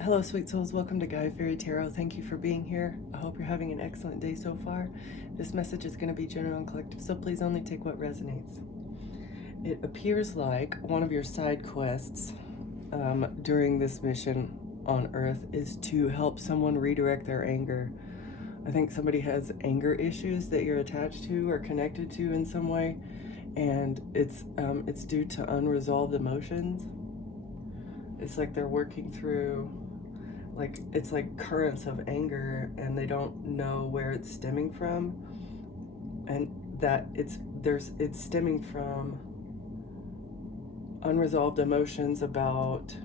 Hello, sweet souls. Welcome to Guy Fairy Tarot. Thank you for being here. I hope you're having an excellent day so far. This message is going to be general and collective, so please only take what resonates. It appears like one of your side quests during this mission on Earth is to help someone redirect their anger. I think somebody has anger issues that you're attached to or connected to in some way, and it's due to unresolved emotions. It's like they're working through, like, it's like currents of anger and they don't know where it's stemming from, and that it's stemming from unresolved emotions about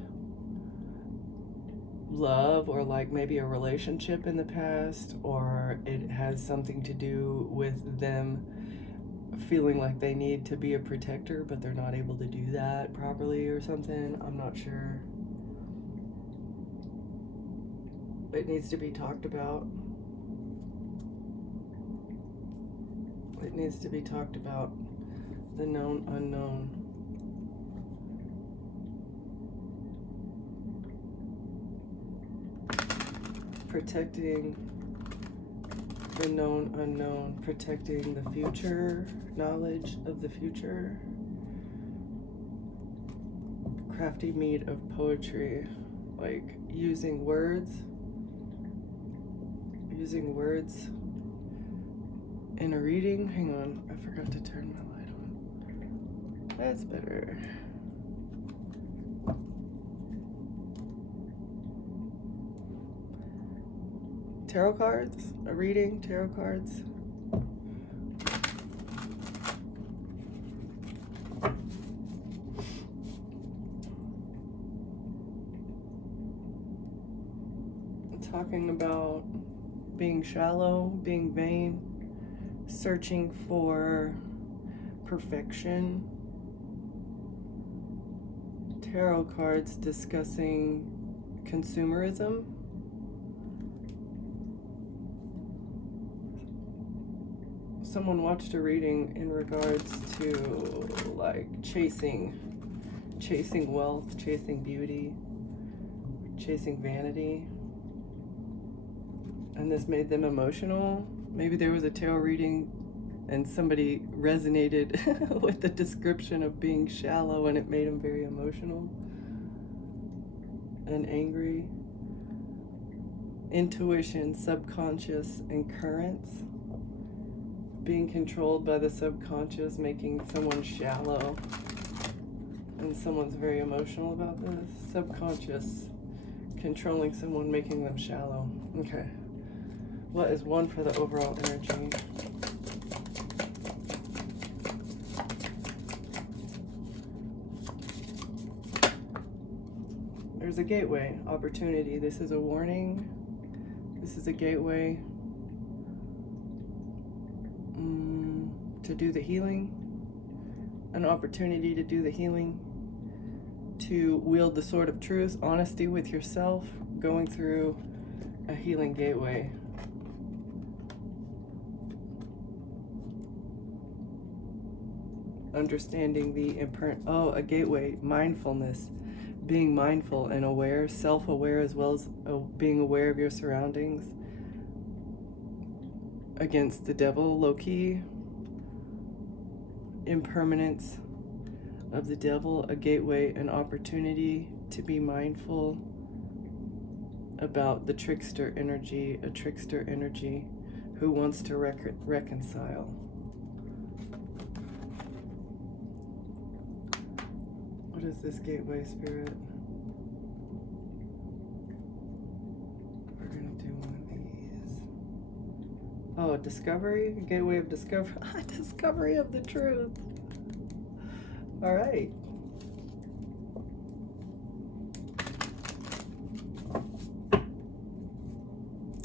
love, or like maybe a relationship in the past, or it has something to do with them feeling like they need to be a protector but they're not able to do that properly or something. I'm not sure. It needs to be talked about. It needs to be talked about. The known unknown. Protecting the known unknown. Protecting the future. Knowledge of the future. Crafty meat of poetry. Like using words. Using words in a reading. Hang on, I forgot to turn my light on. That's better. Tarot cards? A reading? Tarot cards? Talking about being shallow, being vain, searching for perfection. Tarot cards discussing consumerism. Someone watched a reading in regards to like chasing wealth, chasing beauty, chasing vanity. And this made them emotional. Maybe there was a tarot reading and somebody resonated with the description of being shallow, and it made them very emotional and angry. Intuition, subconscious, and currents. Being controlled by the subconscious, making someone shallow. And someone's very emotional about this. Subconscious, controlling someone, making them shallow. Okay. What is one for the overall energy? There's a gateway, opportunity. This is a warning. This is a gateway to do the healing. An opportunity to do the healing. To wield the sword of truth, honesty with yourself, going through a healing gateway. Understanding the a gateway, mindfulness, being mindful and aware, self-aware, as well as being aware of your surroundings. Against the devil, low-key. Impermanence of the devil, a gateway, an opportunity to be mindful about the trickster energy, a trickster energy who wants to reconcile. What is this gateway, Spirit? We're going to do one of these. Oh, discovery? A gateway of discovery. Discovery of the truth. All right.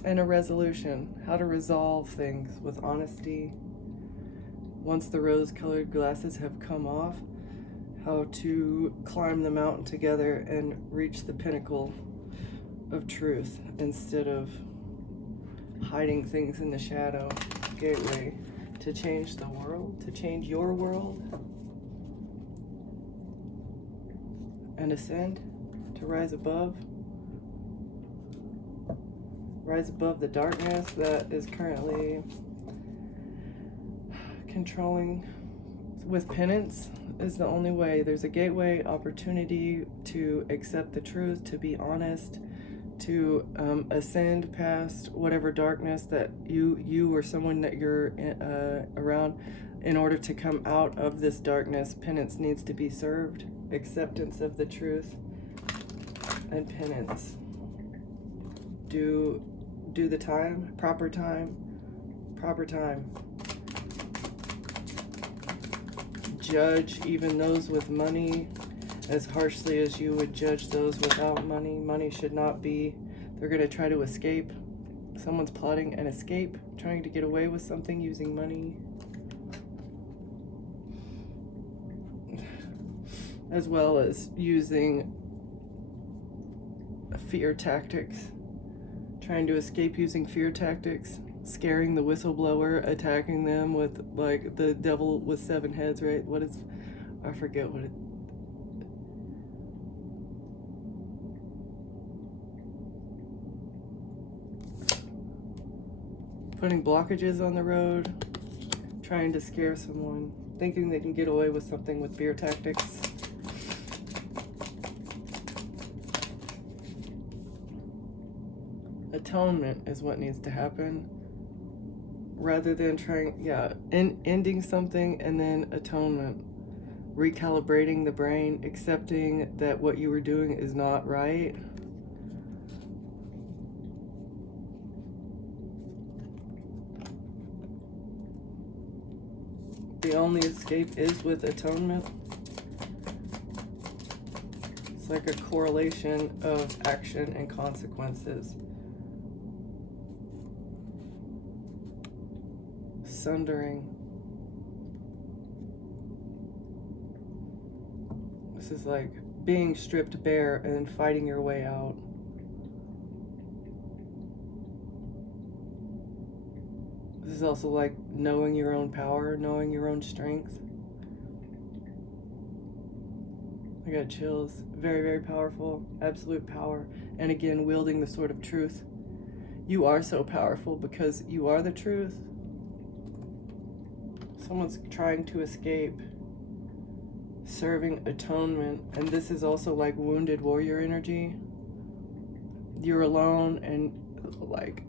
And a resolution. How to resolve things with honesty. Once the rose-colored glasses have come off, how to climb the mountain together and reach the pinnacle of truth instead of hiding things in the shadow. Gateway to change the world, to change your world, and ascend, to rise above, Rise above the darkness that is currently controlling. With penance is the only way. There's a gateway, opportunity to accept the truth, to be honest, to ascend past whatever darkness that you or someone that you're around. In order to come out of this darkness, penance needs to be served. Acceptance of the truth and penance. Do the time, proper time, proper time. Judge even those with money as harshly as you would judge those without money. Money should not be, they're going to try to escape. Someone's plotting an escape, trying to get away with something using money. As well as using fear tactics. Trying to escape using fear tactics. Scaring the whistleblower, attacking them with, like, the devil with 7 heads, right? What is, I forget what it, putting blockages on the road, trying to scare someone, thinking they can get away with something with fear tactics. Atonement is what needs to happen. Rather than trying, ending something and then atonement. Recalibrating the brain, accepting that what you were doing is not right. The only escape is with atonement. It's like a correlation of action and consequences. Sundering. This is like being stripped bare and fighting your way out. This is also like knowing your own power, knowing your own strength. I got chills. Very, very powerful. Absolute power. And again, wielding the sword of truth. You are so powerful because you are the truth. Someone's trying to escape, serving atonement, and this is also like wounded warrior energy. You're alone and like,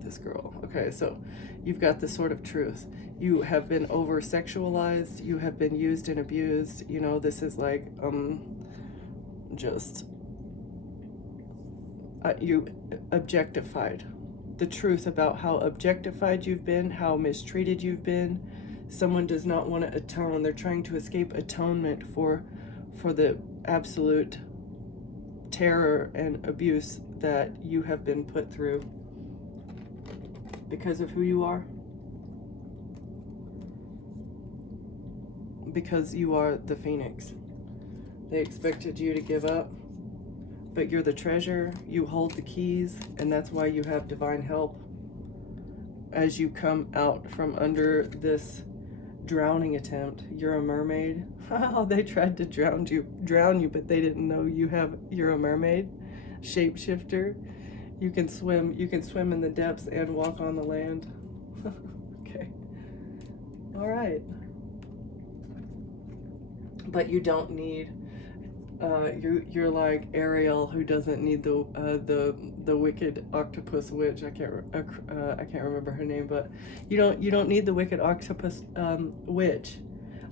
this girl. Okay, so you've got the sword of truth. You have been over-sexualized. You have been used and abused. You know, this is like, you objectified. The truth about how objectified you've been, how mistreated you've been. Someone does not want to atone. They're trying to escape atonement for the absolute terror and abuse that you have been put through because of who you are. Because you are the phoenix. They expected you to give up, but you're the treasure. You hold the keys, and that's why you have divine help as you come out from under this drowning attempt. You're a mermaid. They tried to drown you, but they didn't know you're a mermaid, shapeshifter. You can swim in the depths and walk on the land. Okay. All right. But you don't need you're like Ariel, who doesn't need the wicked octopus witch. I can't remember her name, but you don't need the wicked octopus witch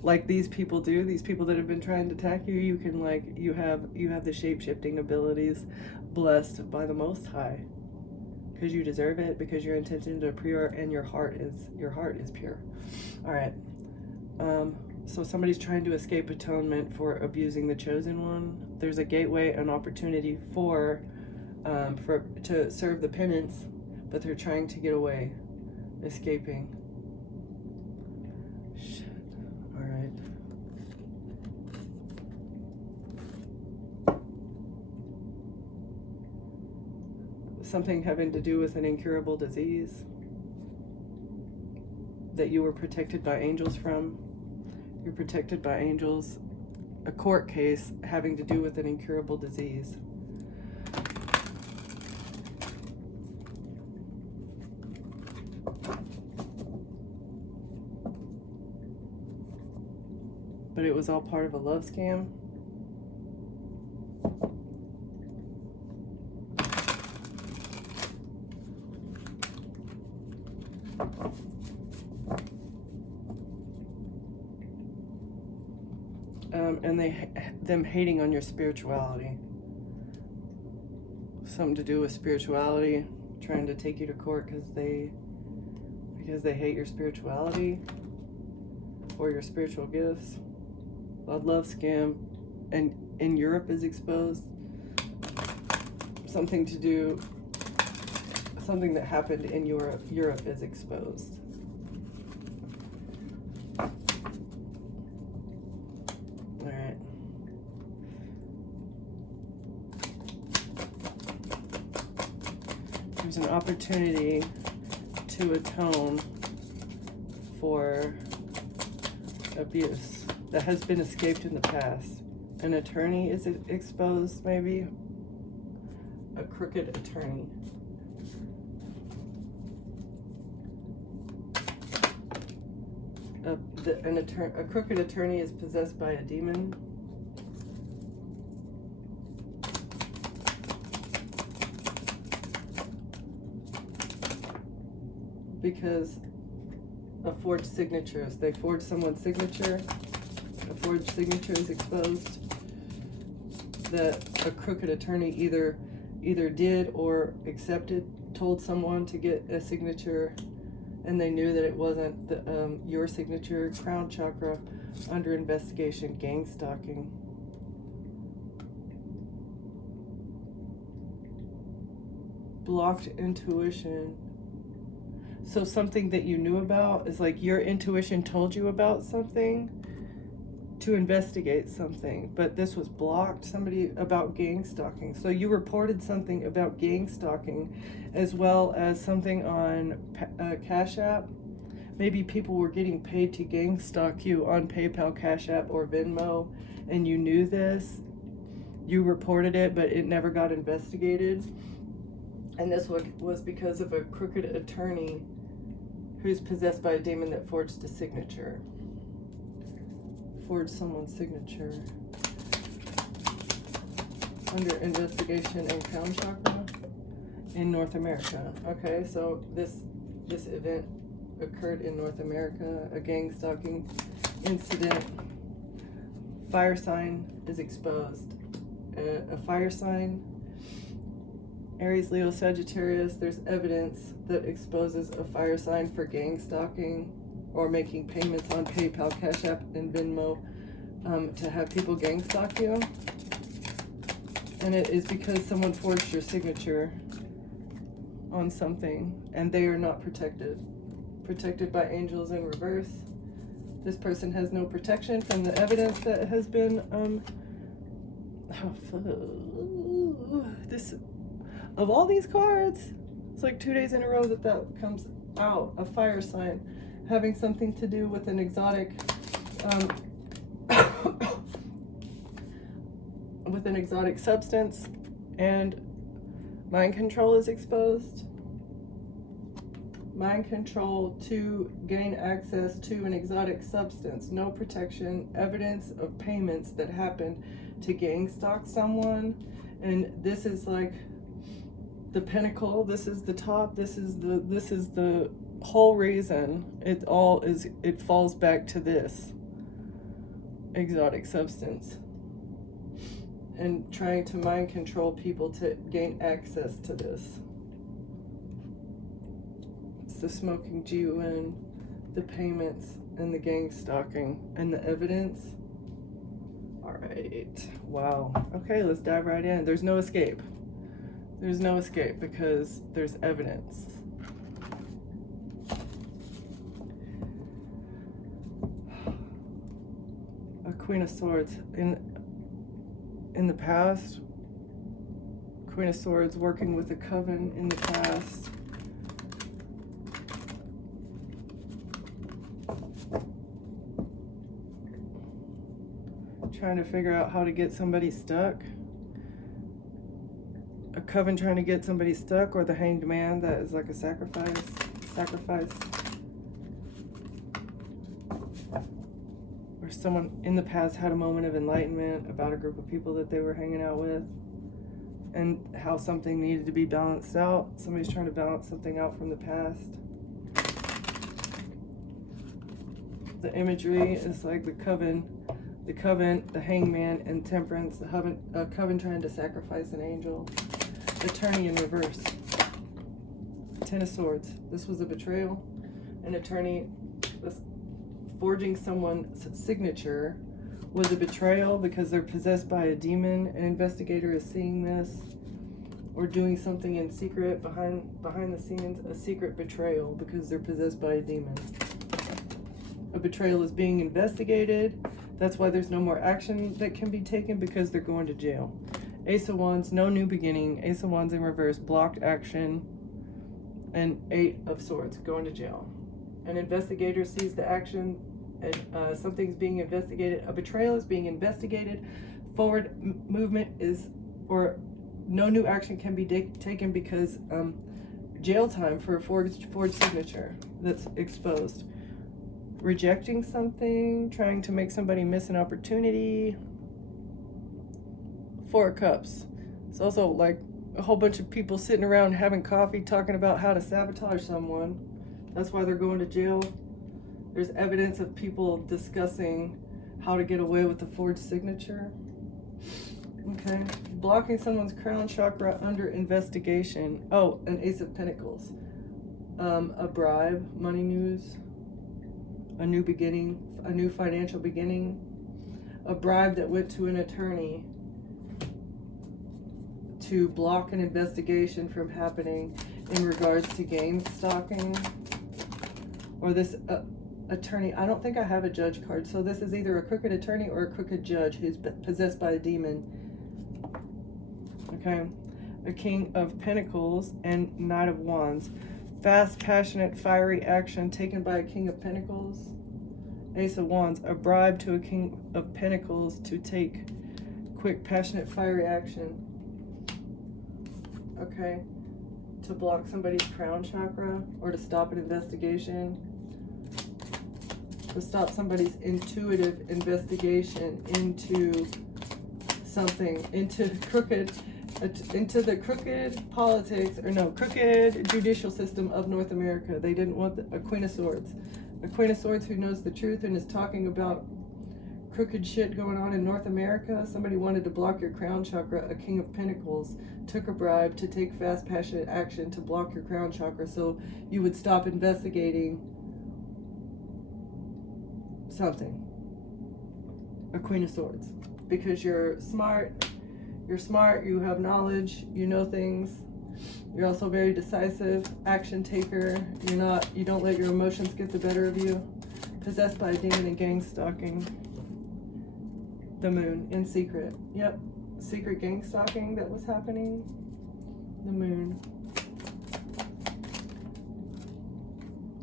like these people do. These people that have been trying to attack you, you can you have the shape-shifting abilities blessed by the Most High, because you deserve it, because your intentions are pure and your heart is pure. All right. So somebody's trying to escape atonement for abusing the chosen one. There's a gateway, an opportunity to serve the penance, but they're trying to get away, escaping. Shit. All right. Something having to do with an incurable disease that you were protected by angels from. You're protected by angels. A court case having to do with an incurable disease. but it was all part of a love scam. And them hating on your spirituality. Something to do with spirituality, trying to take you to court because they hate your spirituality or your spiritual gifts. A love scam, and in Europe is exposed. Something that happened in Europe is exposed. Alright. There's an opportunity to atone for abuse that has been escaped in the past. An attorney is exposed, maybe. A crooked attorney. A crooked attorney is possessed by a demon. Because of forged signatures. They forged someone's signature. A forged signature is exposed. That a crooked attorney either did or accepted, told someone to get a signature, and they knew that it wasn't your signature. Crown chakra, under investigation. Gang stalking. Blocked intuition. So something that you knew about is like your intuition told you about something to investigate something, but this was blocked. Somebody about gang stalking. So you reported something about gang stalking, as well as something on Cash App. Maybe people were getting paid to gang stalk you on PayPal, Cash App, or Venmo, and you knew this. You reported it, but it never got investigated. And this was because of a crooked attorney who's possessed by a demon that forged a signature. Forged someone's signature. Under investigation in Crown Chakra in North America. Okay, so this event occurred in North America, a gang stalking incident. Fire sign is exposed. A fire sign, Aries, Leo, Sagittarius, there's evidence that exposes a fire sign for gang stalking or making payments on PayPal, Cash App, and Venmo to have people gang stalk you. And it is because someone forged your signature on something and they are not protected. Protected by angels in reverse. This person has no protection from the evidence that has been this of all these cards, it's like 2 days in a row that comes out. A fire sign having something to do with an exotic with an exotic substance, and mind control is exposed. Mind control to gain access to an exotic substance. No protection. Evidence of payments that happened to gang stalk someone. And this is like the pinnacle. This is the top. This is the whole reason. It falls back to this exotic substance. And trying to mind control people to gain access to this. The smoking GUN, the payments, and the gang stalking, and the evidence. All right. Wow. Okay, let's dive right in. There's no escape. There's no escape because there's evidence. A Queen of Swords. In the past, Queen of Swords working with a coven in the past. Trying to figure out how to get somebody stuck. A coven trying to get somebody stuck, or the Hanged Man that is like a sacrifice. Or someone in the past had a moment of enlightenment about a group of people that they were hanging out with and how something needed to be balanced out. Somebody's trying to balance something out from the past. The imagery is like the coven, the hangman, and temperance. The coven trying to sacrifice an angel. Attorney in reverse. Ten of Swords. This was a betrayal. An attorney was forging someone's signature was a betrayal because they're possessed by a demon. An investigator is seeing this, or doing something in secret behind the scenes. A secret betrayal because they're possessed by a demon. A betrayal is being investigated. That's why there's no more action that can be taken, because they're going to jail. Ace of Wands, no new beginning. Ace of Wands in reverse, blocked action. And Eight of Swords, going to jail. An investigator sees the action, and something's being investigated. A betrayal is being investigated. Forward movement is, or no new action can be taken because jail time for a forged signature that's exposed. Rejecting something, trying to make somebody miss an opportunity. Four of Cups. It's also like a whole bunch of people sitting around having coffee talking about how to sabotage someone. That's why they're going to jail. There's evidence of people discussing how to get away with the forged signature. Okay. Blocking someone's crown chakra under investigation. Oh, an Ace of Pentacles. A bribe, money news, a new beginning, a new financial beginning. A bribe that went to an attorney to block an investigation from happening in regards to game stalking. Or this attorney, I don't think I have a judge card, so this is either a crooked attorney or a crooked judge who's possessed by a demon. Okay, a King of Pentacles and Knight of Wands. Fast, passionate, fiery action taken by a King of Pentacles. Ace of Wands, a bribe to a King of Pentacles to take quick, passionate, fiery action. Okay, to block somebody's crown chakra or to stop an investigation. To stop somebody's intuitive investigation into something, into the crooked politics, or no, crooked judicial system of North America. They didn't want a Queen of Swords. A Queen of Swords who knows the truth and is talking about crooked shit going on in North America. Somebody wanted to block your crown chakra. A King of Pentacles took a bribe to take fast, passionate action to block your crown chakra so you would stop investigating something. A Queen of Swords. Because you're smart, you have knowledge, you know things. You're also very decisive, action taker. You don't let your emotions get the better of you. Possessed by a demon and gang stalking. The Moon in secret. Yep, secret gang stalking that was happening. The Moon.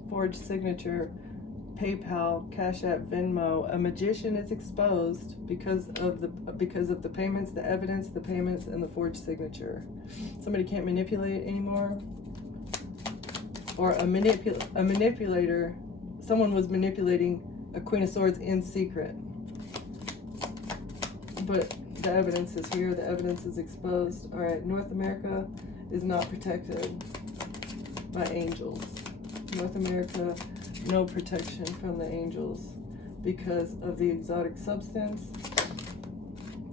Forged signature. PayPal, Cash App, Venmo. A magician is exposed because of the payments, the evidence, the payments, and the forged signature. Somebody can't manipulate anymore. Or a manipulator. Someone was manipulating a Queen of Swords in secret. But the evidence is here. The evidence is exposed. All right, North America is not protected by angels. North America, no protection from the angels because of the exotic substance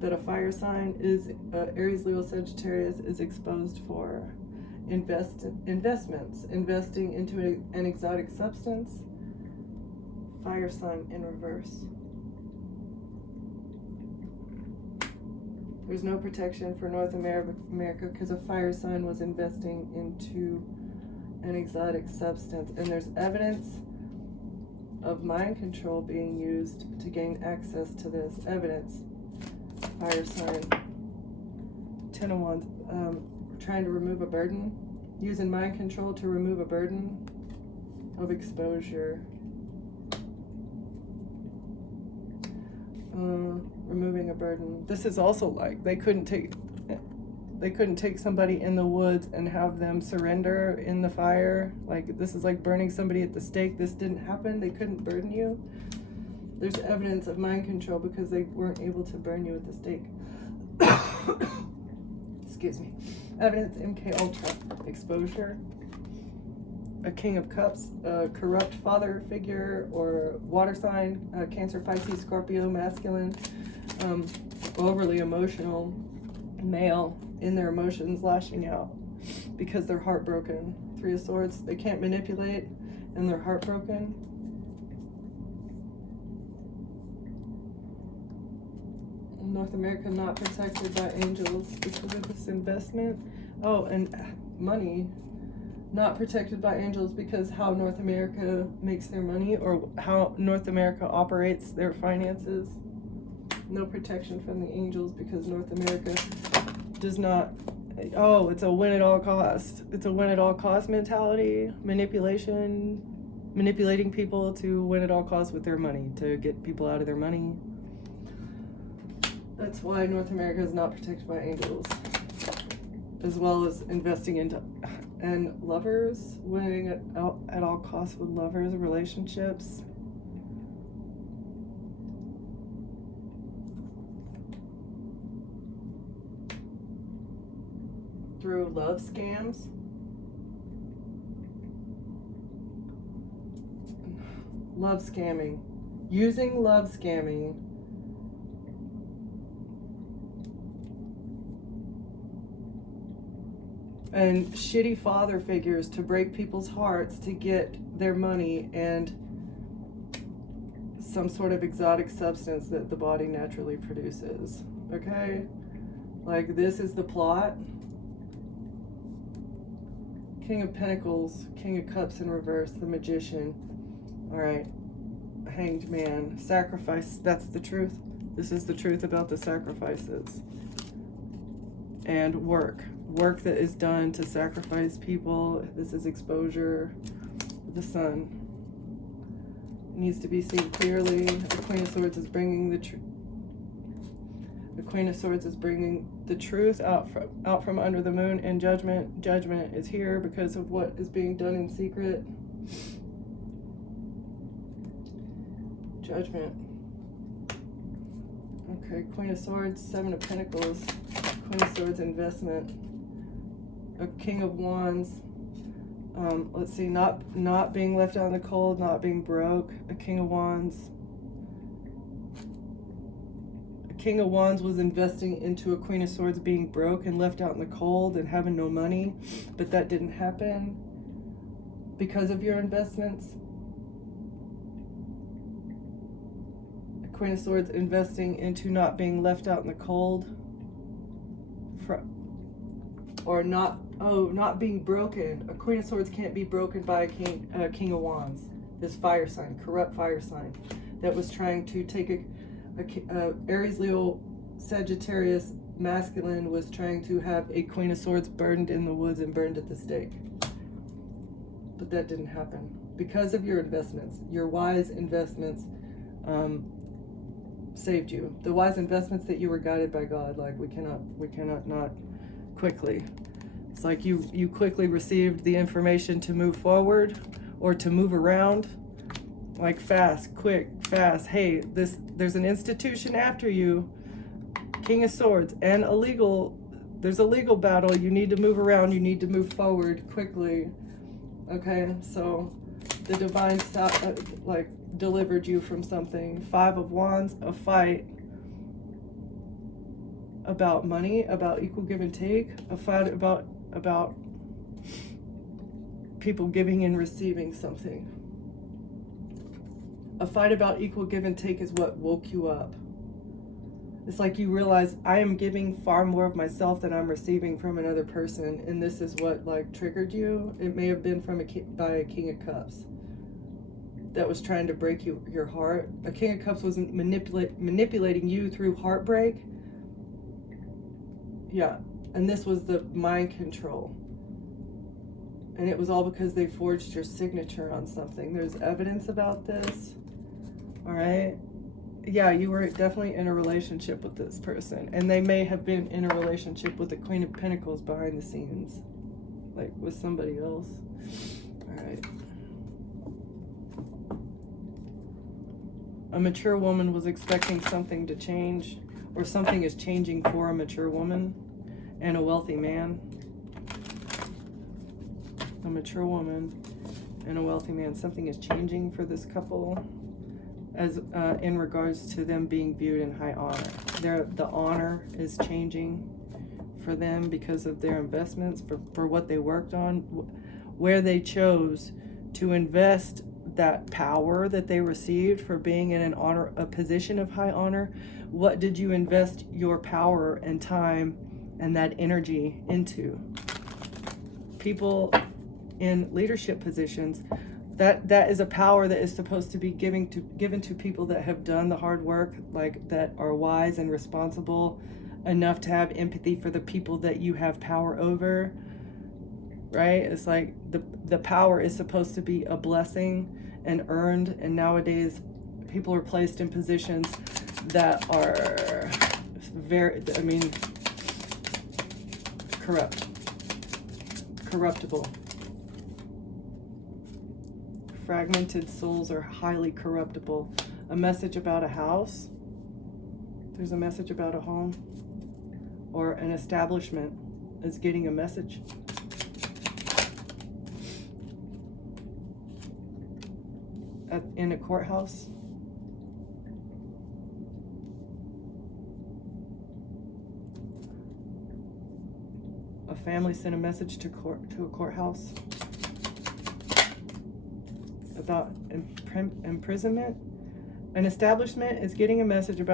that a fire sign is, Aries, Leo, Sagittarius, is exposed for. Investments, investing into an exotic substance. Fire sign in reverse. There's no protection for North America because a fire sign was investing into an exotic substance. And there's evidence of mind control being used to gain access to this. Evidence. Fire sign. Ten of Wands. Trying to remove a burden. Using mind control to remove a burden of exposure. Removing a burden. This is also like they couldn't take somebody in the woods and have them surrender in the fire. Like this is like burning somebody at the stake. This didn't happen. They couldn't burden you. There's evidence of mind control because they weren't able to burn you at the stake. Excuse me. Evidence MK Ultra. Exposure. A King of Cups. A corrupt father figure or water sign. Cancer, Pisces, Scorpio, masculine. Overly emotional male in their emotions, lashing out because they're heartbroken. Three of Swords. They can't manipulate and they're heartbroken. North America not protected by angels because of this investment. Oh, and money not protected by angels because how North America makes their money or how North America operates their finances. No protection from the angels because North America does not. Oh, it's a win at all cost. It's a win at all cost mentality, manipulation, manipulating people to win at all costs with their money, to get people out of their money. That's why North America is not protected by angels, as well as investing into, and lovers, winning at all costs with lovers, relationships. Through love scams. Love scamming. Using love scamming and shitty father figures to break people's hearts to get their money and some sort of exotic substance that the body naturally produces. Okay? Like, this is the plot. King of Pentacles, King of Cups in reverse, the Magician. All right, Hanged Man, sacrifice. That's the truth. This is the truth about the sacrifices. And work that is done to sacrifice people. This is exposure. The Sun needs to be seen clearly. The Queen of Swords is bringing the truth. The Queen of Swords is bringing the truth out from under the moon, and judgment. Judgment is here because of what is being done in secret. Judgment. Okay, Queen of Swords, Seven of Pentacles, Queen of Swords, investment. A King of Wands. Let's see, not being left out in the cold, not being broke. A King of Wands. King of Wands was investing into a Queen of Swords being broke and left out in the cold and having no money, but that didn't happen because of your investments. A Queen of Swords investing into not being left out in the cold, or not being broken. A Queen of Swords can't be broken by a King of Wands. This fire sign, corrupt fire sign, that was trying to take a Aries, Leo, Sagittarius masculine was trying to have a Queen of Swords burned in the woods and burned at the stake. But that didn't happen because of your investments. Your wise investments saved you. The wise investments that you were guided by God. Like, we cannot not quickly. It's like you quickly received the information to move forward or to move around. Like, fast, quick, fast. Hey, there's an institution after you. King of Swords, and there's a legal battle. You need to move around. You need to move forward quickly. Okay, so the divine delivered you from something. Five of Wands, a fight about money, about equal give and take, a fight about people giving and receiving something. A fight about equal give and take is what woke you up. It's like you realize, I am giving far more of myself than I'm receiving from another person, and this is what triggered you. It may have been by a King of Cups that was trying to break your heart. A King of Cups was manipulating you through heartbreak. Yeah, and this was the mind control. And it was all because they forged your signature on something. There's evidence about this. All right. Yeah, you were definitely in a relationship with this person. And they may have been in a relationship with the Queen of Pentacles behind the scenes. Like, with somebody else. All right. A mature woman was expecting something to change, or something is changing for a mature woman and a wealthy man. A mature woman and a wealthy man. Something is changing for this couple as in regards to them being viewed in high honor. The honor is changing for them because of their investments, for what they worked on, where they chose to invest that power that they received for being in a position of high honor. What did you invest your power and time and that energy into? People in leadership positions, that is a power that is supposed to be given to people that have done the hard work, like that are wise and responsible enough to have empathy for the people that you have power over, right? It's like the power is supposed to be a blessing and earned, and nowadays people are placed in positions that are corruptible. Fragmented souls are highly corruptible. A message about a house, there's a message about a home, or an establishment is getting a message. In a courthouse, a family sent a message to a courthouse about imprisonment. An establishment is getting a message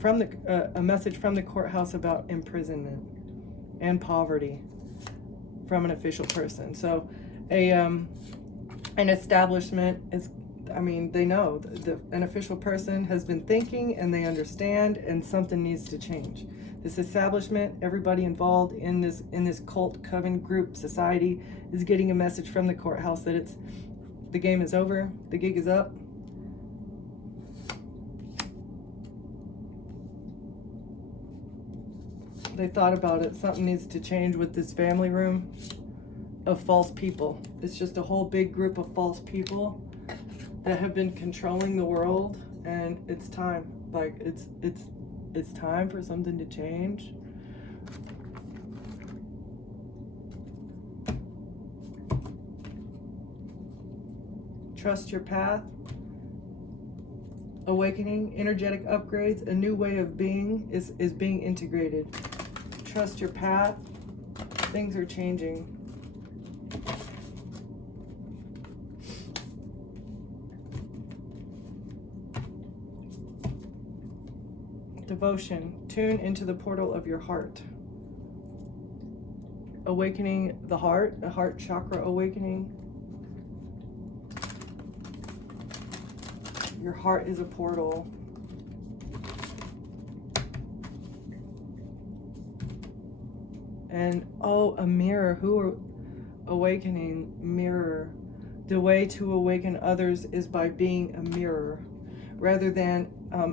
from the courthouse about imprisonment and poverty from an official person. So an establishment is, they know an official person has been thinking and they understand, and something needs to change. This establishment, everybody involved in this cult, coven, group, society is getting a message from the courthouse that the game is over, the gig is up. They thought about it. Something needs to change with this family room of false people. It's just a whole big group of false people that have been controlling the world, and it's time. Like it's time for something to change. Trust your path. Awakening, energetic upgrades, a new way of being is being integrated. Trust your path. Things are changing. Devotion. Tune into the portal of your heart. Awakening the heart, a heart chakra awakening. Your heart is a portal. And a mirror. Who are awakening? Mirror. The way to awaken others is by being a mirror. Rather than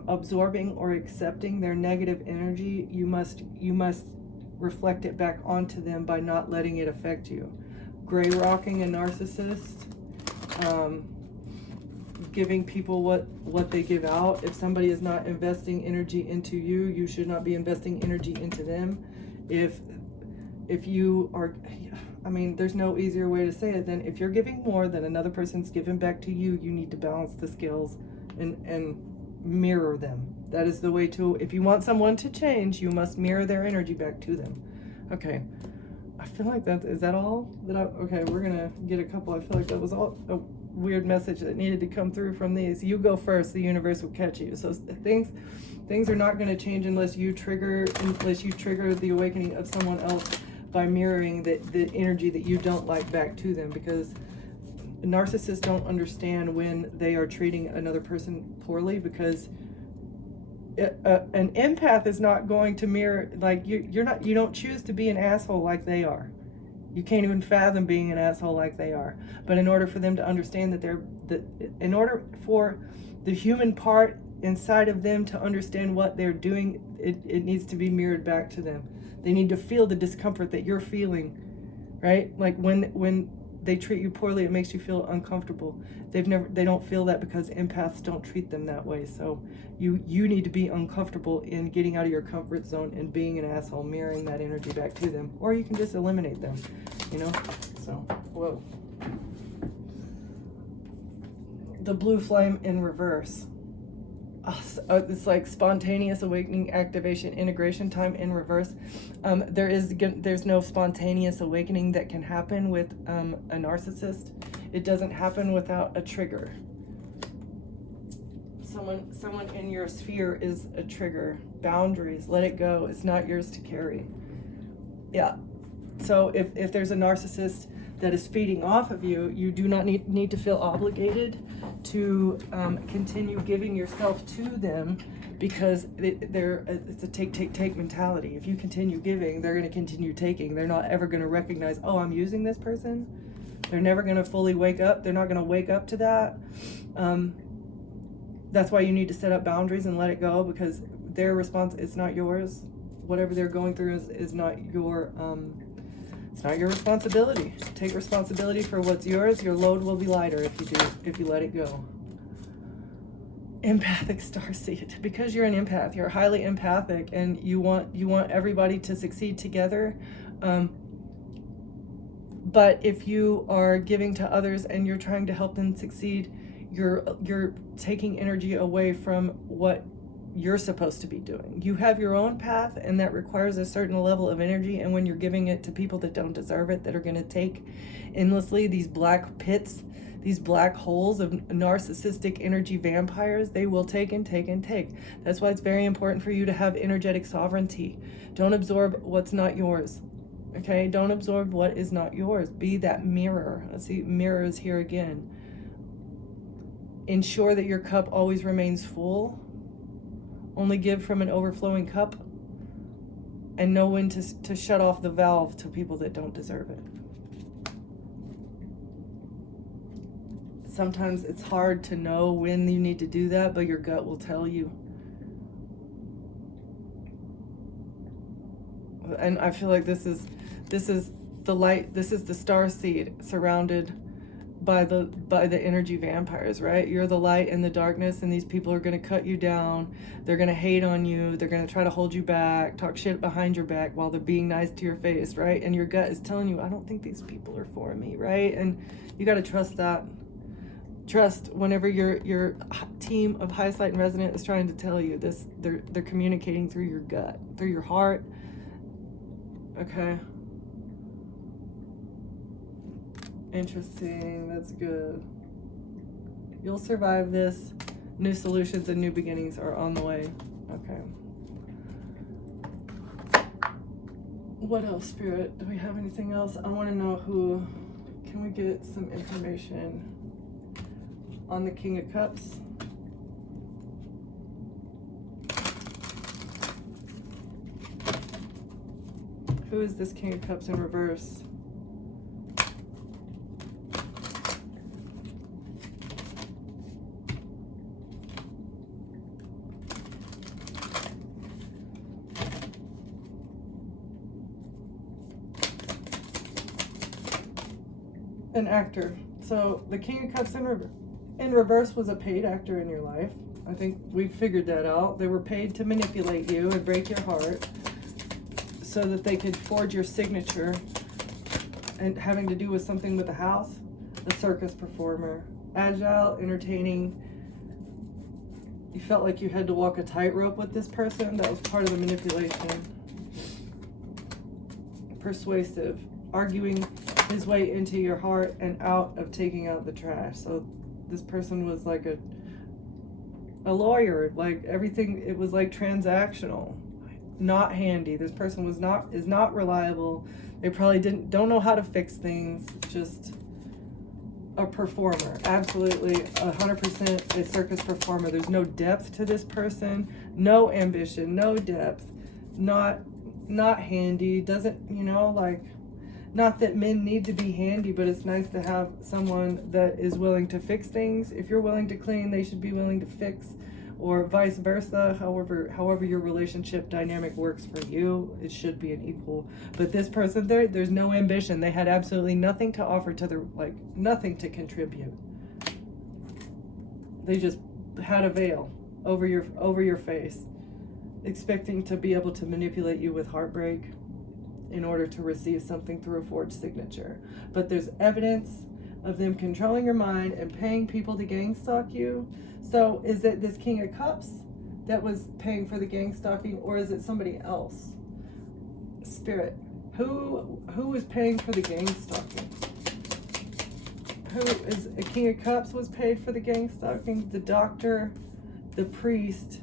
absorbing or accepting their negative energy, you must reflect it back onto them by not letting it affect you. Gray rocking a narcissist. Giving people what they give out. If somebody is not investing energy into you, you should not be investing energy into them. If you are, there's no easier way to say it than if you're giving more than another person's giving back to you, you need to balance the scales and mirror them. That is the way to, if you want someone to change, you must mirror their energy back to them. Okay. I feel like is that all that okay, we're gonna get a couple. I feel like that was all a weird message that needed to come through from these. You go first, the universe will catch you. So things are not gonna change unless you trigger the awakening of someone else by mirroring the energy that you don't like back to them, because narcissists don't understand when they are treating another person poorly, because an empath is not going to mirror, like you don't choose to be an asshole like they are. You can't even fathom being an asshole like they are. But in order for them to understand in order for the human part inside of them to understand what they're doing, it needs to be mirrored back to them. They need to feel the discomfort that you're feeling, right? Like when they treat you poorly, it makes you feel uncomfortable. They don't feel that because empaths don't treat them that way. So you need to be uncomfortable in getting out of your comfort zone and being an asshole, mirroring that energy back to them. Or you can just eliminate them, you know? So, whoa. The blue flame in reverse. It's like spontaneous awakening, activation, integration time in reverse. There's no spontaneous awakening that can happen with a narcissist. It doesn't happen without a trigger. Someone in your sphere is a trigger. Boundaries, let it go. It's not yours to carry. Yeah. So if there's a narcissist that is feeding off of you, you do not need to feel obligated to continue giving yourself to them, because it's a take mentality. If you continue giving, they're going to continue taking. They're not ever going to recognize, oh, I'm using this person. They're never going to fully wake up. They're not going to wake up to that. That's why you need to set up boundaries and let it go, because their response is not yours. Whatever they're going through is not your it's not your responsibility. Take responsibility for what's yours. Your load will be lighter if you let it go. Empathic starseed. Because you're an empath, you're highly empathic, and you want everybody to succeed together. But if you are giving to others and you're trying to help them succeed, you're taking energy away from what you're supposed to be doing. You have your own path, and that requires a certain level of energy, and when you're giving it to people that don't deserve it, that are going to take endlessly, these black pits, these black holes of narcissistic energy vampires, they will take and take and take. That's why it's very important for you to have energetic sovereignty. Don't absorb what's not yours. Okay? Don't absorb what is not yours. Be that mirror. Let's see, mirror is here again. Ensure that your cup always remains full. Only give from an overflowing cup, and know when to shut off the valve to people that don't deserve it. Sometimes it's hard to know when you need to do that, but your gut will tell you. And I feel like this is the light, this is the star seed surrounded by the energy vampires, right? You're the light in the darkness, and these people are going to cut you down. They're going to hate on you. They're going to try to hold you back, talk shit behind your back while they're being nice to your face, right? And your gut is telling you, I don't think these people are for me, right? And you got to trust that. Trust whenever your team of highest light and resonant is trying to tell you this, they're communicating through your gut, through your heart. Okay. Interesting. That's good. You'll survive this. New solutions and new beginnings are on the way. Okay. What else, Spirit? Do we have anything else? I want to know who. Can we get some information on the King of Cups? Who is this King of Cups in reverse? An actor. So the King of Cups in reverse was a paid actor in your life. I think we figured that out. They were paid to manipulate you and break your heart so that they could forge your signature, and having to do with something with the house. A circus performer. Agile, entertaining. You felt like you had to walk a tightrope with this person. That was part of the manipulation. Persuasive. Arguing his way into your heart and out of taking out the trash. So this person was like a lawyer, like everything, it was like transactional, not handy. This person is not reliable. They probably don't know how to fix things. Just a performer, absolutely 100% a circus performer. There's no depth to this person, no ambition, no depth, not handy. Doesn't, like, not that men need to be handy, but it's nice to have someone that is willing to fix things. If you're willing to clean, they should be willing to fix or vice versa. However your relationship dynamic works for you, it should be an equal. But this person, there's no ambition. They had absolutely nothing to offer to the, like, nothing to contribute. They just had a veil over your face, expecting to be able to manipulate you with heartbreak in order to receive something through a forged signature. But there's evidence of them controlling your mind and paying people to gang stalk you. So is it this King of Cups that was paying for the gang stalking, or is it somebody else? Spirit, who is paying for the gang stalking? Who is a King of Cups was paid for the gang stalking? The doctor, the priest,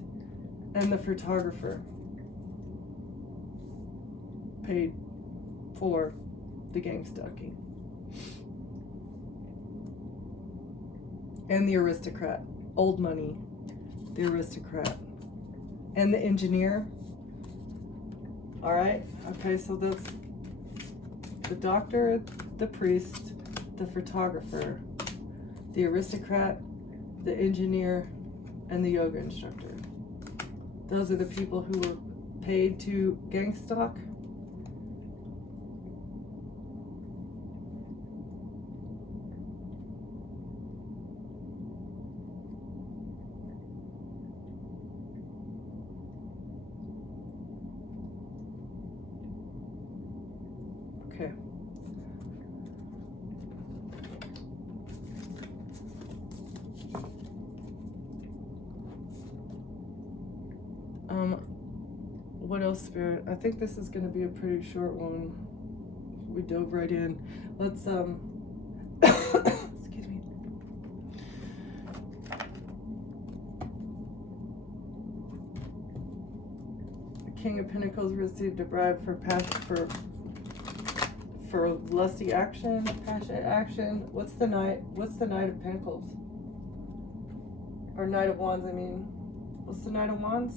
and the photographer paid for the gang stalking. And the aristocrat, old money, the aristocrat, and the engineer. All right, okay, so that's the doctor, the priest, the photographer, the aristocrat, the engineer, and the yoga instructor. Those are the people who were paid to gang stalk. Okay. What else, Spirit? I think this is going to be a pretty short one. We dove right in. Let's excuse me. The King of Pentacles received a bribe for lusty action, passionate action. What's the Knight of Pentacles? Or Knight of Wands, I mean. What's the Knight of Wands?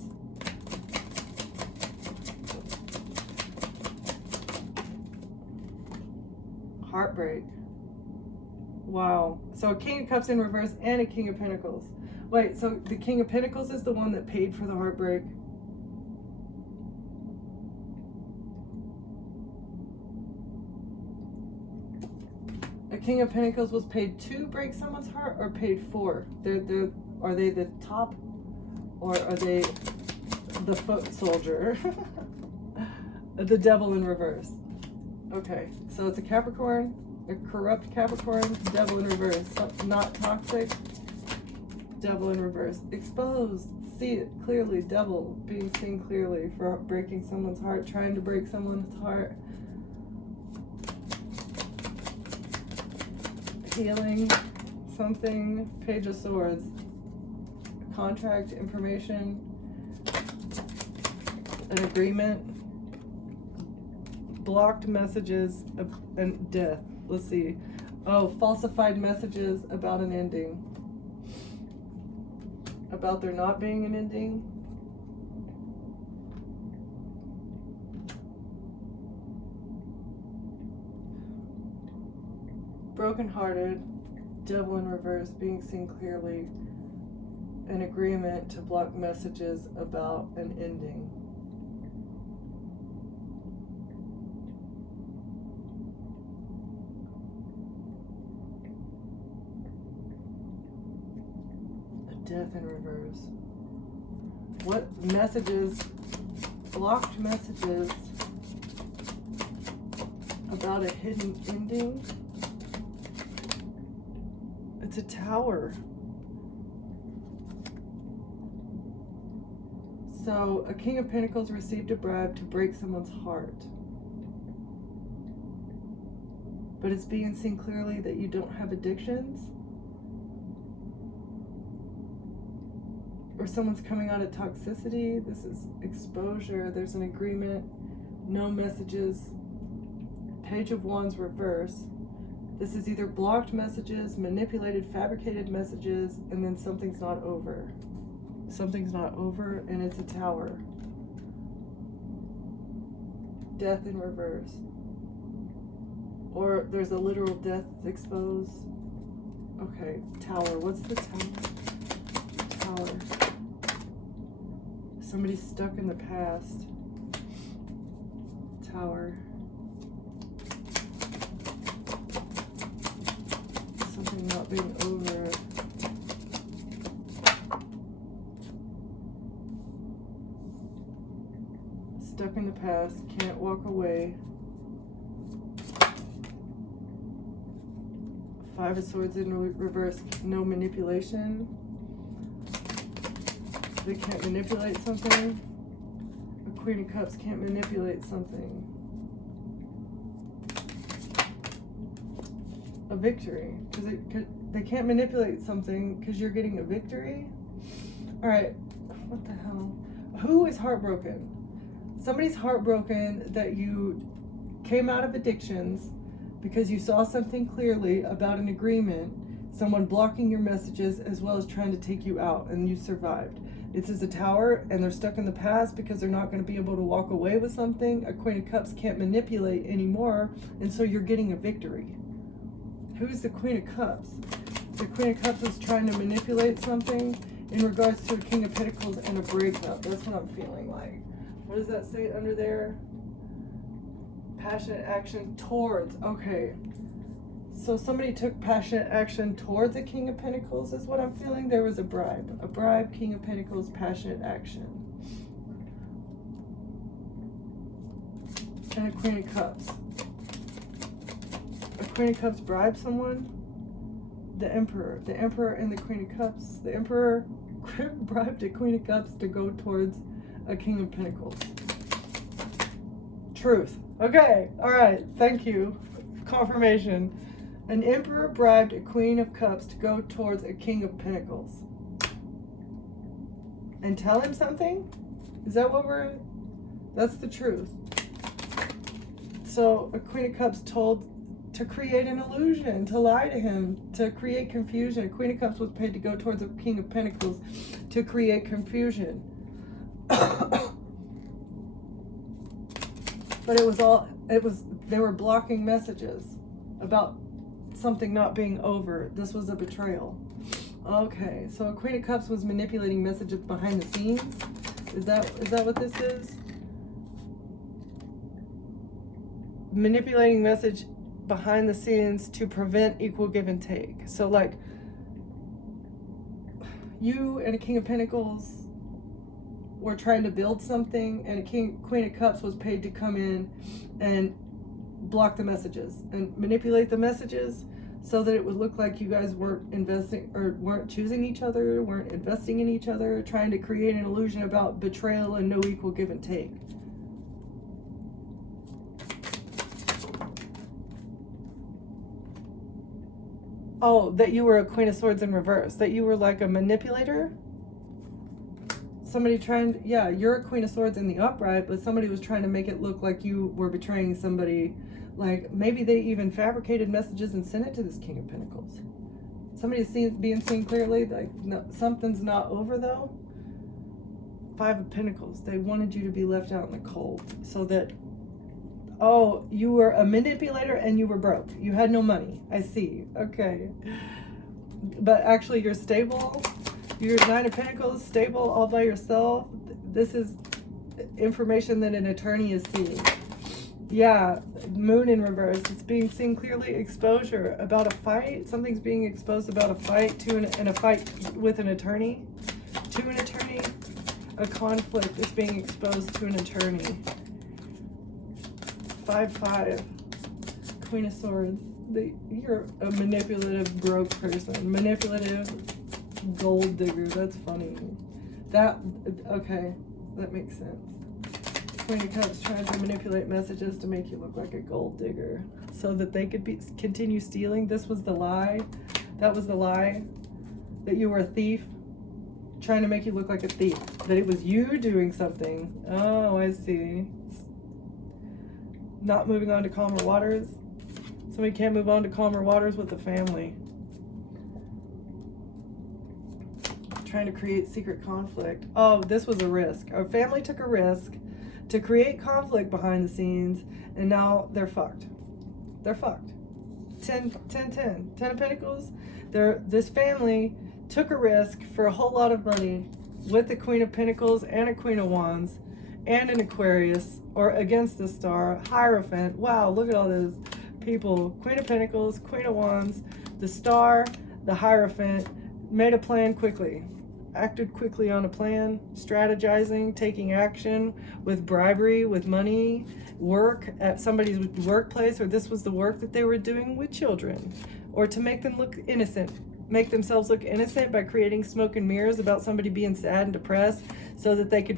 Heartbreak. Wow. So a King of Cups in reverse and a King of Pentacles. Wait, so the King of Pentacles is the one that paid for the heartbreak? A King of Pentacles was paid to break someone's heart, or paid for? Are they the top, or are they the foot soldier? The Devil in reverse. Okay, so it's a Capricorn, a corrupt Capricorn, Devil in reverse, not toxic, Devil in reverse. Exposed, see it clearly, Devil being seen clearly for breaking someone's heart, trying to break someone's heart. Healing, something, Page of Swords, contract, information, an agreement, blocked messages, and death. Let's see. Oh, falsified messages about an ending. About there not being an ending. Brokenhearted, Devil in reverse, being seen clearly, an agreement to block messages about an ending. Death in reverse. What messages, blocked messages about a hidden ending? It's a Tower. So a King of Pentacles received a bribe to break someone's heart. But it's being seen clearly that you don't have addictions. Or someone's coming out of toxicity. This is exposure. There's an agreement. No messages. Page of Wands reverse. This is either blocked messages, manipulated, fabricated messages, and then something's not over. Something's not over, and it's a Tower. Death in reverse. Or there's a literal death exposed. Okay, Tower. What's the Tower? Tower. Somebody's stuck in the past. Tower. Something not being over. Stuck in the past, can't walk away. Five of Swords in reverse, no manipulation. They can't manipulate something. A Queen of Cups can't manipulate something. A victory, because they can't manipulate something because you're getting a victory. All right, what the hell? Who is heartbroken? Somebody's heartbroken that you came out of addictions because you saw something clearly about an agreement, someone blocking your messages as well as trying to take you out, and you survived. This is a Tower, and they're stuck in the past because they're not going to be able to walk away with something. A Queen of Cups can't manipulate anymore, and so you're getting a victory. Who's the Queen of Cups? The Queen of Cups is trying to manipulate something in regards to a King of Pentacles and a breakup. That's what I'm feeling like. What does that say under there? Passionate action towards. Okay. So somebody took passionate action towards a King of Pentacles is what I'm feeling. There was a bribe. A bribe, King of Pentacles, passionate action. And a Queen of Cups. A Queen of Cups bribed someone. The Emperor. The Emperor and the Queen of Cups. The Emperor bribed a Queen of Cups to go towards a King of Pentacles. Truth. Okay. All right. Thank you. Confirmation. An Emperor bribed a Queen of Cups to go towards a King of Pentacles. And tell him something? Is that what we're... That's the truth. So a Queen of Cups told to create an illusion, to lie to him, to create confusion. A Queen of Cups was paid to go towards a King of Pentacles to create confusion. But they were blocking messages about something not being over. This was a betrayal. Okay, so a Queen of Cups was manipulating messages behind the scenes. Is that what this is? Manipulating message behind the scenes to prevent equal give and take. So like you and a King of Pentacles were trying to build something, and a Queen of Cups was paid to come in and block the messages and manipulate the messages so that it would look like you guys weren't investing or weren't choosing each other, weren't investing in each other, trying to create an illusion about betrayal and no equal give and take. Oh, that you were a Queen of Swords in reverse, that you were like a manipulator? Somebody trying, yeah, you're a Queen of Swords in the upright, but somebody was trying to make it look like you were betraying somebody. Like maybe they even fabricated messages and sent it to this King of Pentacles. Somebody's being seen clearly, like no, something's not over though. Five of Pentacles, they wanted you to be left out in the cold so that, oh, you were a manipulator and you were broke. You had no money. I see. Okay. But actually you're stable. You're Nine of Pentacles, stable all by yourself. This is information that an attorney is seeing. Yeah, Moon in reverse. It's being seen clearly. Exposure about a fight. Something's being exposed about a fight and a fight with an attorney. To an attorney. A conflict is being exposed to an attorney. 5-5. Queen of Swords. You're a manipulative, broke person. Manipulative gold digger. That's funny. Okay, that makes sense. Queen of Cups trying to manipulate messages to make you look like a gold digger so that they could continue stealing. This was the lie. That was the lie. That you were a thief. Trying to make you look like a thief. That it was you doing something. Oh, I see. Not moving on to calmer waters. Somebody can't move on to calmer waters with the family. Trying to create secret conflict. Oh, this was a risk. Our family took a risk to create conflict behind the scenes, and now they're fucked. They're fucked. 10 of Pentacles. This family took a risk for a whole lot of money with the Queen of Pentacles and a Queen of Wands and an Aquarius, or against the Star, Hierophant. Wow, look at all those people. Queen of Pentacles, Queen of Wands, the Star, the Hierophant. Made a plan quickly. Acted quickly on a plan, strategizing, taking action with bribery, with money, work at somebody's workplace, or this was the work that they were doing with children, or to make them look innocent, make themselves look innocent by creating smoke and mirrors about somebody being sad and depressed so that they could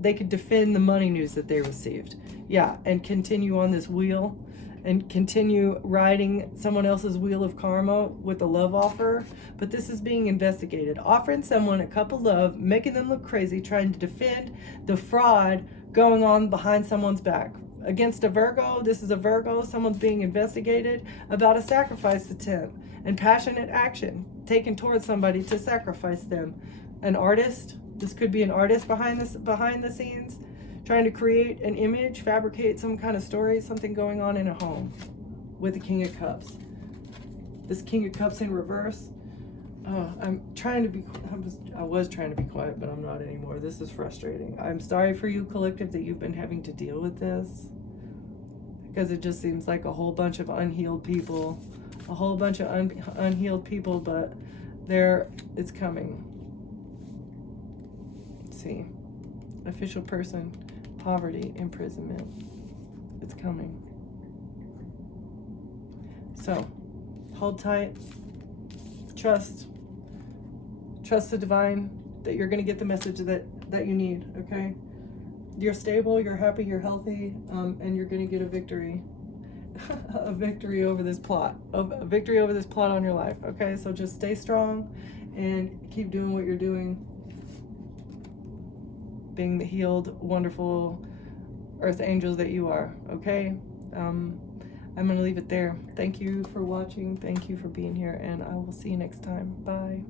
they could defend the money news that they received. Yeah, and continue on this wheel and continue riding someone else's wheel of karma with a love offer. But this is being investigated. Offering someone a cup of love, making them look crazy, trying to defend the fraud going on behind someone's back. Against a Virgo, this is a Virgo, someone's being investigated about a sacrifice attempt and passionate action taken towards somebody to sacrifice them. An artist, this could be an artist behind the scenes, trying to create an image, fabricate some kind of story, something going on in a home with the King of Cups. This King of Cups in reverse. Oh, I was trying to be quiet, but I'm not anymore. This is frustrating. I'm sorry for you, collective, that you've been having to deal with this, because it just seems like a whole bunch of unhealed people, but it's coming. Let's see. Official person. Poverty, imprisonment. It's coming. So, hold tight. Trust the divine, that you're going to get the message that you need, okay? You're stable, you're happy, you're healthy, and you're going to get a victory. A victory over this plot. A victory over this plot on your life, okay? So just stay strong and keep doing what you're doing. Being the healed, wonderful earth angels that you are, okay? I'm going to leave it there. Thank you for watching. Thank you for being here, and I will see you next time. Bye.